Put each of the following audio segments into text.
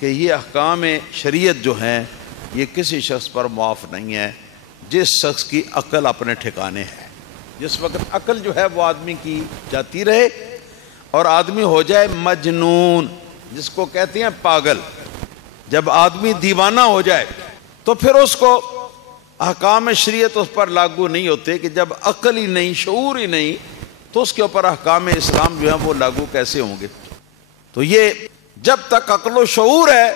کہ یہ احکام شریعت جو ہیں یہ کسی شخص پر معاف نہیں ہے جس شخص کی عقل اپنے ٹھکانے ہے. جس وقت عقل جو ہے وہ آدمی کی جاتی رہے اور آدمی ہو جائے مجنون، جس کو کہتے ہیں پاگل. جب آدمی دیوانہ ہو جائے تو پھر اس کو احکام شریعت اس پر لاگو نہیں ہوتے، کہ جب عقل ہی نہیں، شعور ہی نہیں، تو اس کے اوپر احکام اسلام جو ہیں وہ لاگو کیسے ہوں گے؟ تو یہ جب تک عقل و شعور ہے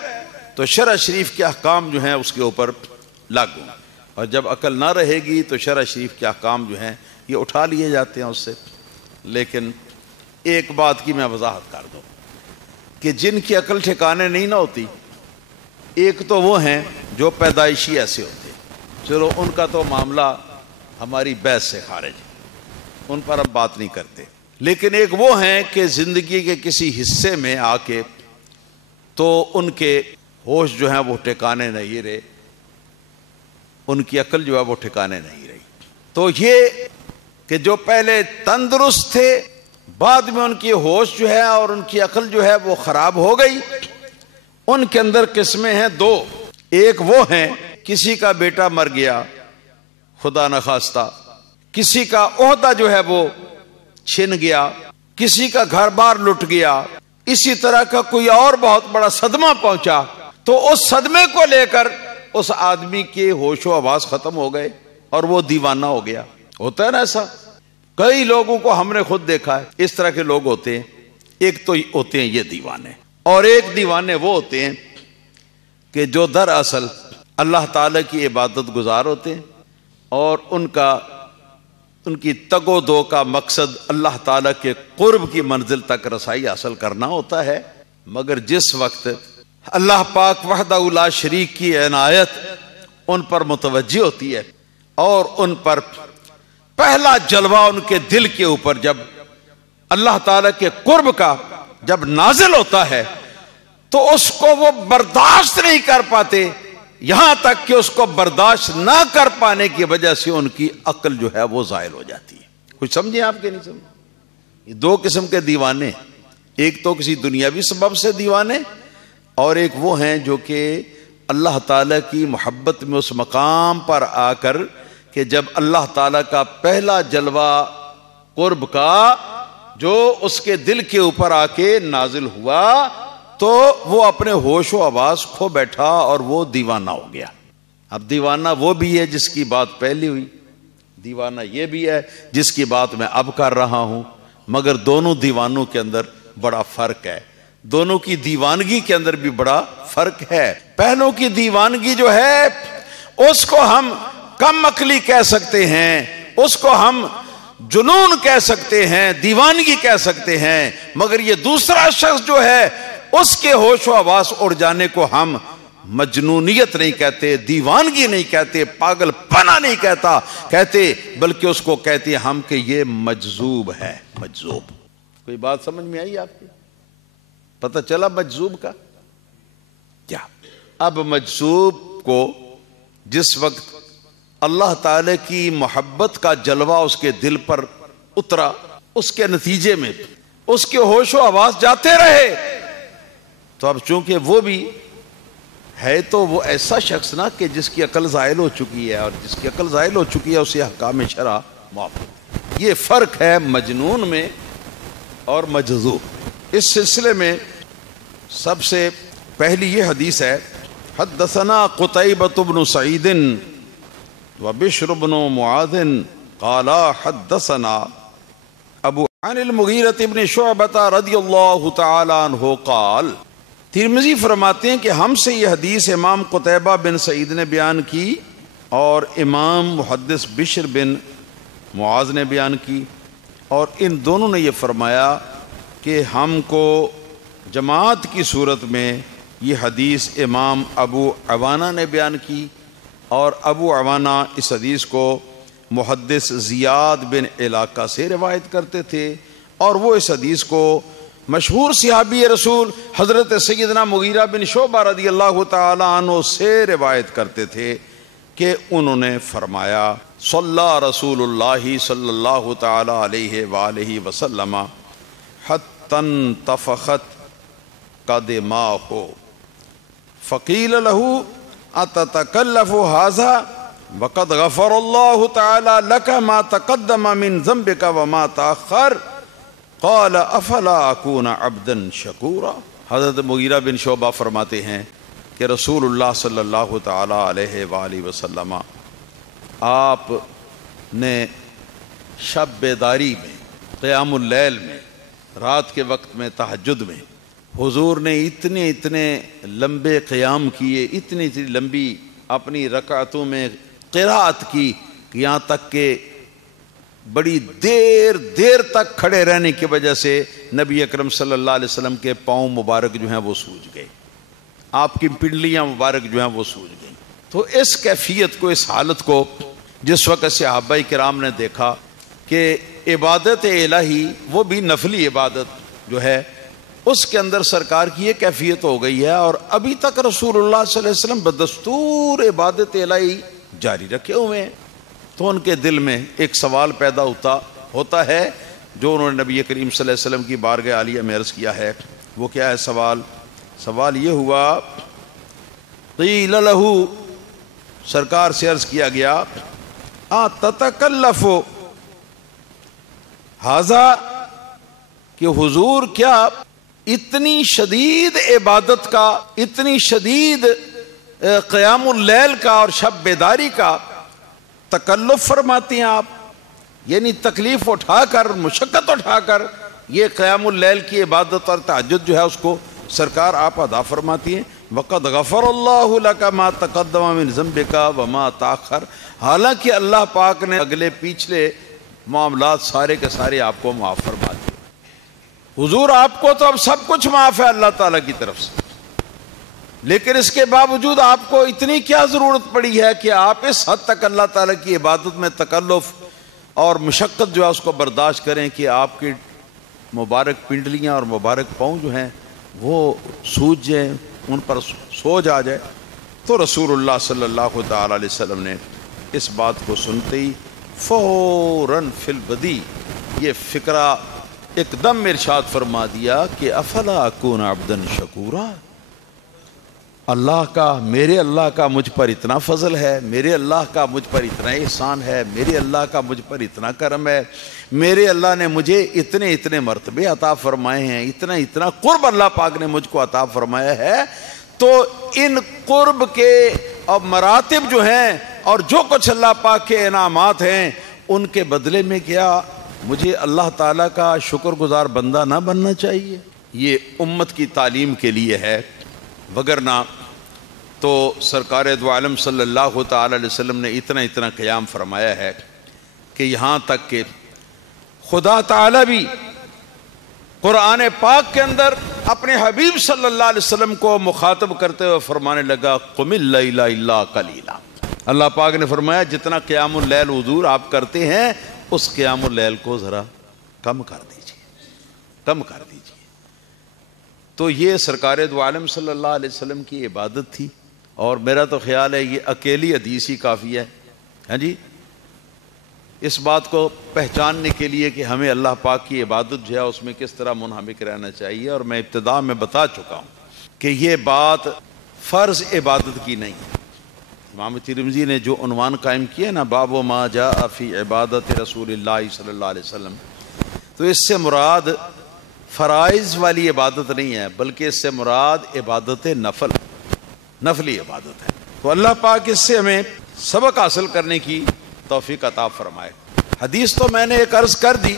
تو شرع شریف کے احکام جو ہیں اس کے اوپر لاگو، اور جب عقل نہ رہے گی تو شرع شریف کے احکام جو ہیں یہ اٹھا لیے جاتے ہیں اس سے. لیکن ایک بات کی میں وضاحت کر دوں کہ جن کی عقل ٹھکانے نہیں نہ ہوتی، ایک تو وہ ہیں جو پیدائشی ایسے ہوتے ہیں، چلو ان کا تو معاملہ ہماری بحث سے خارج ہے، ان پر ہم بات نہیں کرتے. لیکن ایک وہ ہیں کہ زندگی کے کسی حصے میں آ کے تو ان کے ہوش جو ہیں وہ ٹھکانے نہیں رہے، ان کی عقل جو ہے وہ ٹھکانے نہیں رہی. تو یہ کہ جو پہلے تندرست تھے بعد میں ان کی ہوش جو ہے اور ان کی عقل جو ہے وہ خراب ہو گئی، ان کے اندر قسمیں ہیں دو. ایک وہ ہیں کسی کا بیٹا مر گیا خدا نخواستہ، کسی کا عہدہ جو ہے وہ چھن گیا، کسی کا گھر بار لٹ گیا، اسی طرح کا کوئی اور بہت بڑا صدمہ پہنچا، تو اس صدمے کو لے کر اس آدمی کے ہوش و حواس ختم ہو گئے اور وہ دیوانہ ہو گیا. ہوتا ہے نا ایسا؟ کئی لوگوں کو ہم نے خود دیکھا ہے، اس طرح کے لوگ ہوتے ہیں. ایک تو ہوتے ہیں یہ دیوانے، اور ایک دیوانے وہ ہوتے ہیں کہ جو دراصل اللہ تعالیٰ کی عبادت گزار ہوتے ہیں، اور ان کی تگ و دو کا مقصد اللہ تعالیٰ کے قرب کی منزل تک رسائی حاصل کرنا ہوتا ہے. مگر جس وقت اللہ پاک وحدہ لا شریک کی عنایت ان پر متوجہ ہوتی ہے اور ان پر پہلا جلوہ ان کے دل کے اوپر جب اللہ تعالیٰ کے قرب کا جب نازل ہوتا ہے تو اس کو وہ برداشت نہیں کر پاتے، یہاں تک کہ اس کو برداشت نہ کر پانے کی وجہ سے ان کی عقل جو ہے وہ زائل ہو جاتی ہے. کچھ سمجھیں آپ کے نہیں سمجھیں؟ یہ دو قسم کے دیوانے، ایک تو کسی دنیاوی سبب سے دیوانے، اور ایک وہ ہیں جو کہ اللہ تعالیٰ کی محبت میں اس مقام پر آ کر کہ جب اللہ تعالیٰ کا پہلا جلوہ قرب کا جو اس کے دل کے اوپر آ کے نازل ہوا تو وہ اپنے ہوش و حواس کھو بیٹھا اور وہ دیوانہ ہو گیا. اب دیوانہ وہ بھی ہے جس کی بات پہلی ہوئی، دیوانہ یہ بھی ہے جس کی بات میں اب کر رہا ہوں، مگر دونوں دیوانوں کے اندر بڑا فرق ہے، دونوں کی دیوانگی کے اندر بھی بڑا فرق ہے. پہلوں کی دیوانگی جو ہے اس کو ہم کم عقلی کہہ سکتے ہیں، اس کو ہم جنون کہہ سکتے ہیں، دیوانگی کہہ سکتے ہیں، مگر یہ دوسرا شخص جو ہے اس کے ہوش و حواس اڑ جانے کو ہم مجنونیت نہیں کہتے، دیوانگی نہیں کہتے، پاگل پنا نہیں کہتے، بلکہ اس کو کہتے ہیں ہم کہ یہ مجذوب ہے. مجذوب، کوئی بات سمجھ میں آئی آپ کی؟ پتہ چلا مجذوب کا کیا؟ اب مجذوب کو جس وقت اللہ تعالی کی محبت کا جلوہ اس کے دل پر اترا، اس کے نتیجے میں اس کے ہوش و حواس جاتے رہے، تو اب چونکہ وہ بھی ہے تو وہ ایسا شخص نا کہ جس کی عقل زائل ہو چکی ہے، اور جس کی عقل زائل ہو چکی ہے اسے احکام شرع معاف ہوتے ہیں. یہ فرق ہے مجنون میں اور مجذوب. اس سلسلے میں سب سے پہلی یہ حدیث ہے، حدثنا قتیبۃ بن سعید وبشر بن معاذ قال حدثنا ابو عن المغیرۃ بن شعبۃ رضی اللہ تعالی عنہ قال. ترمذی فرماتے ہیں کہ ہم سے یہ حدیث امام قتیبہ بن سعید نے بیان کی اور امام محدث بشر بن معاذ نے بیان کی، اور ان دونوں نے یہ فرمایا کہ ہم کو جماعت کی صورت میں یہ حدیث امام ابو عوانہ نے بیان کی، اور ابو عوانہ اس حدیث کو محدث زیاد بن علاقہ سے روایت کرتے تھے، اور وہ اس حدیث کو مشہور صحابی رسول حضرت سیدنا مغیرہ بن شعبہ رضی اللہ تعالی عنہ سے روایت کرتے تھے کہ انہوں نے فرمایا صلی رسول اللہ صلی اللہ تعالی علیہ وآلہ وسلم حتی انتفخت قدماہ فقیل لہ اتتکلف ھذا وقد غفر اللہ تعالی لک ما تقدم من ذنبک وما تأخر قال افلا اکون عبدا شکورا۔ حضرت مغیرہ بن شعبہ فرماتے ہیں کہ رسول اللہ صلی اللہ تعالی علیہ وآلہ وسلم آپ نے شب بیداری میں، قیام اللیل میں، رات کے وقت میں، تہجد میں حضور نے اتنے لمبے قیام کیے، اتنی لمبی اپنی رکعتوں میں قرات کی، یہاں تک کہ بڑی دیر تک کھڑے رہنے کی وجہ سے نبی اکرم صلی اللہ علیہ وسلم کے پاؤں مبارک جو ہیں وہ سوج گئے، آپ کی پنڈلیاں مبارک جو ہیں وہ سوج گئیں۔ تو اس کیفیت کو، اس حالت کو جس وقت صحابہ کرام نے دیکھا کہ عبادت الہی، وہ بھی نفلی عبادت جو ہے، اس کے اندر سرکار کی یہ کیفیت ہو گئی ہے، اور ابھی تک رسول اللہ صلی اللہ علیہ وسلم بدستور عبادت الہی جاری رکھے ہوئے ہیں، تو ان کے دل میں ایک سوال پیدا ہوتا ہے جو انہوں نے نبی کریم صلی اللہ علیہ وسلم کی بارگاہ عالیہ میں عرض کیا ہے۔ وہ کیا ہے سوال یہ ہوا، قیل لہ، سرکار سے عرض کیا گیا، تتکلف ھذا، کہ حضور کیا اتنی شدید عبادت کا، اتنی شدید قیام اللیل کا اور شب بیداری کا تکلف فرماتی ہیں آپ، یعنی تکلیف اٹھا کر، مشقت اٹھا کر یہ قیام اللیل کی عبادت اور تہجد جو ہے اس کو سرکار آپ ادا فرماتی ہیں۔ وقد غفر اللہ لک ما تقدم من ذنبک وما تاخر، حالانکہ اللہ پاک نے اگلے پیچھلے معاملات سارے کے سارے آپ کو معاف فرما دیے۔ حضور آپ کو تو اب سب کچھ معاف ہے اللہ تعالیٰ کی طرف سے، لیکن اس کے باوجود آپ کو اتنی کیا ضرورت پڑی ہے کہ آپ اس حد تک اللہ تعالیٰ کی عبادت میں تکلف اور مشقت جو ہے اس کو برداشت کریں کہ آپ کی مبارک پنڈلیاں اور مبارک پاؤں جو ہیں وہ سوج جائیں، ان پر سوج آ جائے۔ تو رسول اللہ صلی اللہ تعالی علیہ وسلم نے اس بات کو سنتے ہی فوراً فی البدی یہ فکرہ ایک دم ارشاد فرما دیا کہ افلا اکون عبدا شکورا، اللہ کا، میرے اللہ کا مجھ پر اتنا فضل ہے، میرے اللہ کا مجھ پر اتنا احسان ہے، میرے اللہ کا مجھ پر اتنا کرم ہے، میرے اللہ نے مجھے اتنے مرتبے عطا فرمائے ہیں، اتنا قرب اللہ پاک نے مجھ کو عطا فرمایا ہے، تو ان قرب کے اور مراتب جو ہیں اور جو کچھ اللہ پاک کے انعامات ہیں ان کے بدلے میں کیا مجھے اللہ تعالیٰ کا شکر گزار بندہ نہ بننا چاہیے؟ یہ امت کی تعلیم کے لیے ہے، وگرنہ تو سرکار دو عالم صلی اللہ تعالی علیہ وسلم نے اتنا قیام فرمایا ہے کہ یہاں تک کہ خدا تعالیٰ بھی قرآن پاک کے اندر اپنے حبیب صلی اللہ علیہ وسلم کو مخاطب کرتے ہوئے فرمانے لگا قم اللیل الا قلیلا، اللہ پاک نے فرمایا جتنا قیام اللیل حضور آپ کرتے ہیں اس قیام اللیل کو ذرا کم کر دیجیے۔ تو یہ سرکار دو عالم صلی اللہ علیہ وسلم کی عبادت تھی، اور میرا تو خیال ہے یہ اکیلی حدیث ہی کافی ہے، ہاں جی، اس بات کو پہچاننے کے لیے کہ ہمیں اللہ پاک کی عبادت جو ہے اس میں کس طرح منہمک رہنا چاہیے۔ اور میں ابتدا میں بتا چکا ہوں کہ یہ بات فرض عبادت کی نہیں ہے۔ امام ترمذی نے جو عنوان قائم کیا نا، باب ما جاء فی عبادت رسول اللہ صلی اللہ علیہ وسلم، تو اس سے مراد فرائض والی عبادت نہیں ہے، بلکہ اس سے مراد عبادت نفلی عبادت ہے۔ تو اللہ پاک اس سے ہمیں سبق حاصل کرنے کی توفیق عطا فرمائے۔ حدیث تو میں نے ایک عرض کر دی،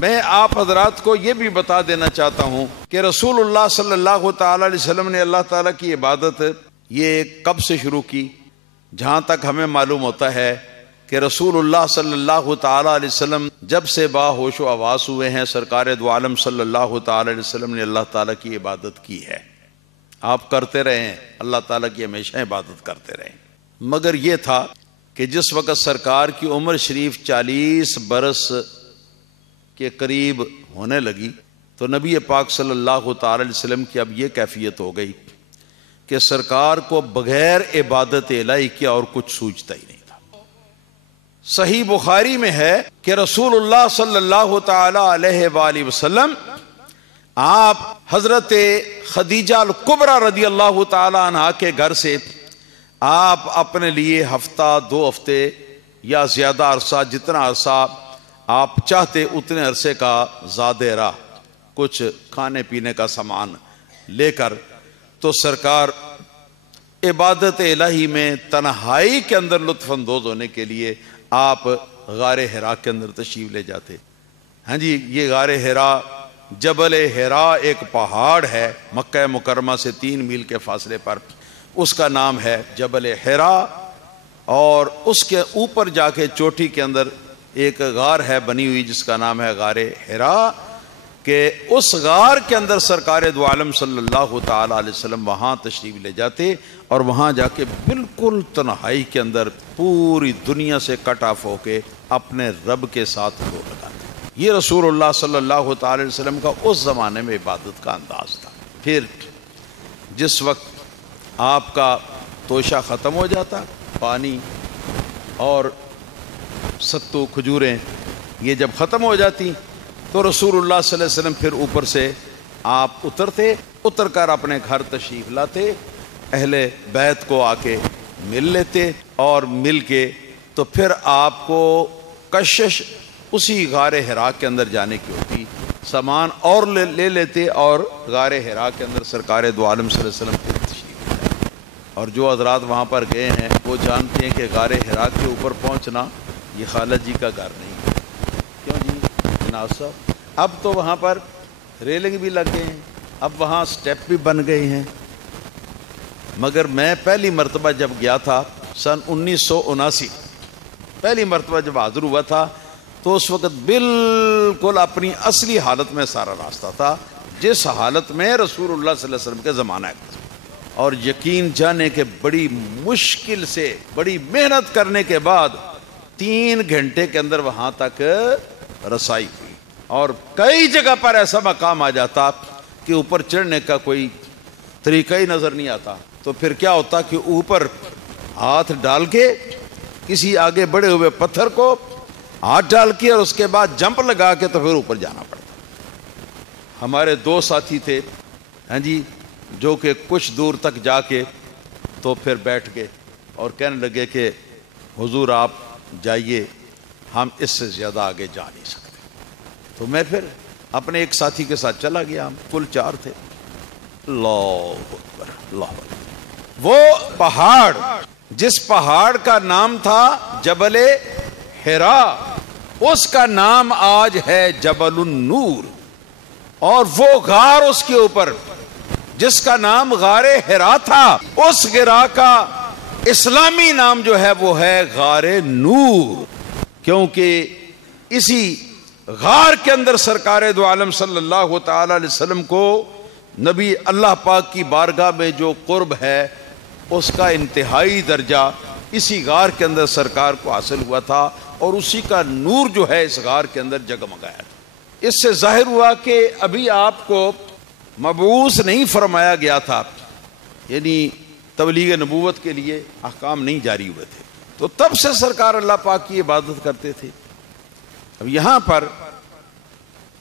میں آپ حضرات کو یہ بھی بتا دینا چاہتا ہوں کہ رسول اللہ صلی اللہ تعالی علیہ وسلم نے اللہ تعالیٰ کی عبادت یہ کب سے شروع کی؟ جہاں تک ہمیں معلوم ہوتا ہے کہ رسول اللہ صلی اللہ تعالی علیہ وسلم جب سے باہوش و حواس ہوئے ہیں، سرکار دو عالم صلی اللہ تعالی علیہ وسلم نے اللہ تعالیٰ کی عبادت کی ہے۔ آپ کرتے رہے ہیں، اللہ تعالیٰ کی ہمیشہ عبادت کرتے رہے، مگر یہ تھا کہ جس وقت سرکار کی عمر شریف 40 برس کے قریب ہونے لگی تو نبی پاک صلی اللہ تعالی علیہ وسلم کی اب یہ کیفیت ہو گئی کہ سرکار کو بغیر عبادت الہی کے اور کچھ سوچتا ہی نہیں تھا۔ صحیح بخاری میں ہے کہ رسول اللہ صلی اللہ تعالی علیہ وآلہ وسلم آپ حضرت خدیجہ الکبریٰ رضی اللہ تعالی عنہا کے گھر سے آپ اپنے لیے ہفتہ 2 ہفتے یا زیادہ عرصہ، جتنا عرصہ آپ چاہتے اتنے عرصے کا زادِ راہ کچھ کھانے پینے کا سامان لے کر، تو سرکار عبادت الہی میں تنہائی کے اندر لطف اندوز ہونے کے لیے آپ غار حرا کے اندر تشریف لے جاتے۔ ہاں جی، یہ غار حرا، جبل حرا ایک پہاڑ ہے مکہ مکرمہ سے 3 میل کے فاصلے پر، اس کا نام ہے جبل حرا، اور اس کے اوپر جا کے چوٹی کے اندر ایک غار ہے بنی ہوئی جس کا نام ہے غار حرا، کہ اس غار کے اندر سرکار دو عالم صلی اللہ تعالی علیہ وسلم وہاں تشریف لے جاتے، اور وہاں جا کے بالکل تنہائی کے اندر پوری دنیا سے کٹ آف ہو کے اپنے رب کے ساتھ رو لگاتے۔ یہ رسول اللہ صلی اللہ تعالی علیہ وسلم کا اس زمانے میں عبادت کا انداز تھا۔ پھر جس وقت آپ کا توشہ ختم ہو جاتا، پانی اور ستو کھجوریں یہ جب ختم ہو جاتی، تو رسول اللہ صلی اللہ علیہ وسلم پھر اوپر سے آپ اتر کر اپنے گھر تشریف لاتے، اہل بیت کو آ کے مل لیتے، اور مل کے تو پھر آپ کو کشش اسی غار حرا کے اندر جانے کی ہوتی، سامان اور لے لیتے، اور غار حرا کے اندر سرکار دو عالم صلی اللہ علیہ وسلم پھر تشریف لے۔ اور جو حضرات وہاں پر گئے ہیں وہ جانتے ہیں کہ غار حرا کے اوپر پہنچنا یہ خالد جی کا گھر نہیں ہے۔ کیوں جی جناب صاحب؟ اب تو وہاں پر ریلنگ بھی لگ گئے ہیں، اب وہاں سٹیپ بھی بن گئے ہیں، مگر میں پہلی مرتبہ جب گیا تھا سن 1979، پہلی مرتبہ جب حاضر ہوا تھا، تو اس وقت بالکل اپنی اصلی حالت میں سارا راستہ تھا، جس حالت میں رسول اللہ صلی اللہ علیہ وسلم کے زمانہ ہے۔ اور یقین جانے کہ بڑی مشکل سے، بڑی محنت کرنے کے بعد 3 گھنٹے کے اندر وہاں تک رسائی ہوئی، اور کئی جگہ پر ایسا مقام آ جاتا کہ اوپر چڑھنے کا کوئی طریقہ ہی نظر نہیں آتا، تو پھر کیا ہوتا کہ اوپر ہاتھ ڈال کے کسی آگے بڑے ہوئے پتھر کو ہاتھ ڈال کے اور اس کے بعد جمپ لگا کے تو پھر اوپر جانا پڑتا۔ ہمارے 2 ساتھی تھے، ہاں جی، جو کہ کچھ دور تک جا کے تو پھر بیٹھ گئے اور کہنے لگے کہ حضور آپ جائیے، ہم اس سے زیادہ آگے جا نہیں سکتے۔ تو میں پھر اپنے ایک ساتھی کے ساتھ چلا گیا، ہم کل 4 تھے۔ اللہ اکبر، اللہ اکبر۔ وہ پہاڑ، جس پہاڑ کا نام تھا جبل حرا، اس کا نام آج ہے جبل النور، اور وہ غار اس کے اوپر جس کا نام غار حرا تھا، اس غار کا اسلامی نام جو ہے وہ ہے غار نور، کیونکہ اسی غار کے اندر سرکار دو عالم صلی اللہ تعالی علیہ وسلم کو نبی اللہ پاک کی بارگاہ میں جو قرب ہے اس کا انتہائی درجہ اسی غار کے اندر سرکار کو حاصل ہوا تھا، اور اسی کا نور جو ہے اس غار کے اندر جگمگایا تھا۔ اس سے ظاہر ہوا کہ ابھی آپ کو مبعوث نہیں فرمایا گیا تھا، یعنی تبلیغ نبوت کے لیے احکام نہیں جاری ہوئے تھے، تو تب سے سرکار اللہ پاک کی عبادت کرتے تھے۔ اب یہاں پر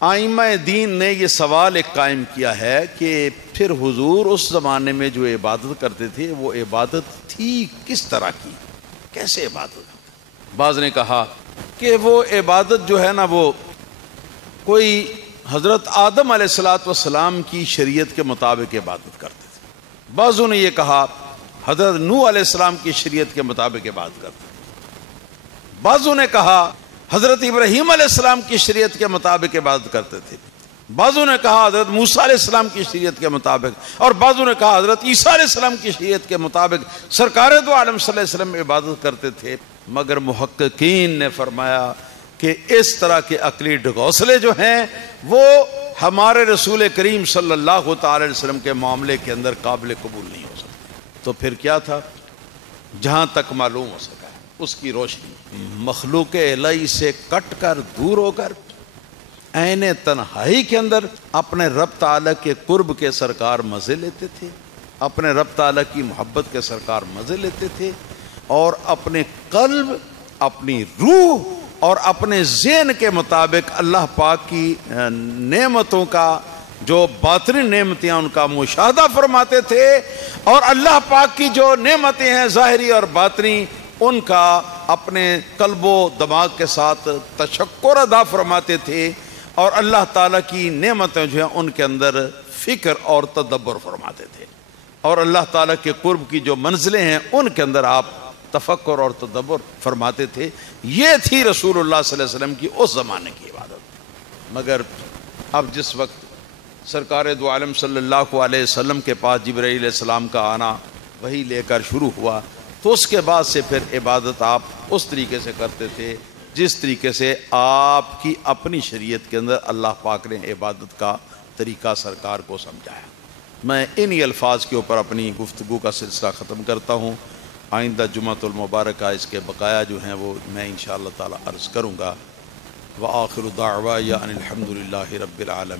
ائمہ دین نے یہ سوال ایک قائم کیا ہے کہ پھر حضور اس زمانے میں جو عبادت کرتے تھے وہ عبادت تھی کس طرح کی، کیسے عبادت؟ بعض نے کہا کہ وہ عبادت جو ہے نا وہ کوئی حضرت آدم علیہ الصلوۃ والسلام کی شریعت کے مطابق عبادت کرتے تھے، بعضوں نے یہ کہا حضرت نوح علیہ السلام کی شریعت کے مطابق عبادت کرتے تھے، بعضوں نے کہا حضرت ابراہیم علیہ السلام کی شریعت کے مطابق عبادت کرتے تھے، بعضوں نے کہا حضرت موسیٰ علیہ السلام کی شریعت کے مطابق، اور بعضوں نے کہا حضرت عیسیٰ علیہ السلام کی شریعت کے مطابق سرکار دو عالم صلی اللہ علیہ وسلم عبادت کرتے تھے۔ مگر محققین نے فرمایا کہ اس طرح کے عقلی ڈھکوسلے جو ہیں وہ ہمارے رسول کریم صلی اللہ تعالی علیہ وسلم کے معاملے کے اندر قابل قبول نہیں ہو سکتے۔ تو پھر کیا تھا؟ جہاں تک معلوم ہو سکا ہے اس کی روشنی مخلوق الہی سے کٹ کر دور ہو کر عین تنہائی کے اندر اپنے رب تعالیٰ کے قرب کے سرکار مزے لیتے تھے، اپنے رب تعالیٰ کی محبت کے سرکار مزے لیتے تھے، اور اپنے قلب، اپنی روح اور اپنے ذہن کے مطابق اللہ پاک کی نعمتوں کا جو باطنی نعمتیں ان کا مشاہدہ فرماتے تھے، اور اللہ پاک کی جو نعمتیں ہیں ظاہری اور باطنی ان کا اپنے قلب و دماغ کے ساتھ تشکر ادا فرماتے تھے، اور اللہ تعالیٰ کی نعمتیں جو ہیں ان کے اندر فکر اور تدبر فرماتے تھے، اور اللہ تعالیٰ کے قرب کی جو منزلیں ہیں ان کے اندر آپ تفکر اور تدبر فرماتے تھے۔ یہ تھی رسول اللہ صلی اللہ علیہ وسلم کی اس زمانے کی عبادت۔ مگر اب جس وقت سرکار دو عالم صلی اللہ علیہ وسلم کے پاس جبرائیل علیہ السلام کا آنا وہی لے کر شروع ہوا، تو اس کے بعد سے پھر عبادت آپ اس طریقے سے کرتے تھے جس طریقے سے آپ کی اپنی شریعت کے اندر اللہ پاک نے عبادت کا طریقہ سرکار کو سمجھایا۔ میں انہی الفاظ کے اوپر اپنی گفتگو کا سلسلہ ختم کرتا ہوں۔ آئندہ جمعۃ المبارکہ اس کے بقایا جو ہیں وہ میں انشاءاللہ تعالی عرض کروں گا۔ وآخر دعوایا ان الحمد للہ رب العالمین۔